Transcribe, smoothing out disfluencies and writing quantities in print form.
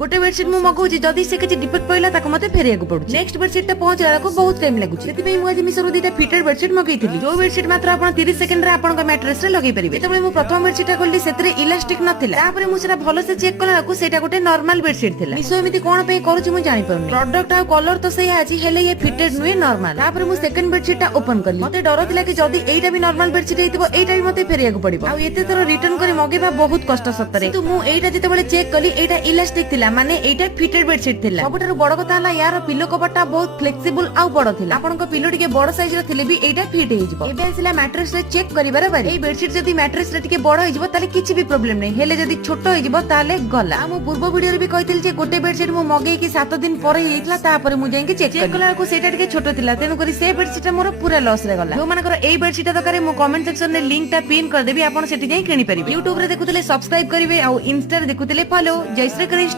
गोटे बेडसीट मु मगाउछि जदी से किछि डिफेक्ट पइला ताको मते फेरिया को पडुछि नेक्स्ट बेडशीट ता पहुंचला को बहुत टाइम लागुछि सेति पई मु आज मिसरो दिटा फिटेड बेडशीट मगैथिली जो बेडशीट मात्र आपण 30 सेकंड रे आपण मैट्रेस रे लगै परिबे तबे मु प्रथम बेडशीट खोलली सेतरे इलास्टिक नथिला तापरे मु सेटा भलो से चेक कला को सेटा गोटे नॉर्मल बेडशीट थिला मिसो एमिति कोन पे करूछि मु जानि पउनी प्रोडक्ट आ कलर तो सही आछि हेले ये फिटेड नुए नॉर्मल तापरे मु सेकंड बेडशीट ता ओपन करली मते डर थिला कि जदी एटा भी नॉर्मल बेडशीट हेतिबो एटा भी मते फेरिया को पड़िबो आ एते तोर रिटर्न करी मगेबा बहुत कष्ट सतरे तो मु एटा जते बेले चेक कली एटा इलास्टिक थिला माने एटा फिटेड बेडशीट थिला सबठारु बड़ कथा हला यार पिलो कवरटा बहुत फ्लेक्सिबल आ बड़ थिला आपनको पिलो टिके बड़ साइज रे थिले भी एटा फिट हे जिवो एबे आसिला मैट्रेस रे चेक करिबार बारी ए बेडशीट जदी मैट्रेस रे टिके बड़ हे जिवो ताले किछि भी प्रॉब्लम नै हेले जदी छोटो हे जिवो ताले गला आ मु पूर्व वीडियो रे भी कहितल जे गोटे बेडशीट मु मगै कि 7 दिन परे हेइतला तापर मु जाई कि चेक कला को सेटा टिके छोटो थिला तेनु करी से बेडशीट मोर पूरा लॉस रे गला जो मानकर ए बेडशीट दरकार मु कमेंट सेक्शन रे लिंक ता पिन कर देबी आपन सेठी जाई किनि परिबे YouTube रे देखुतले सब्सक्राइब करिवे आ इंस्टा रे देखुतले फॉलो जय श्री कृष्ण।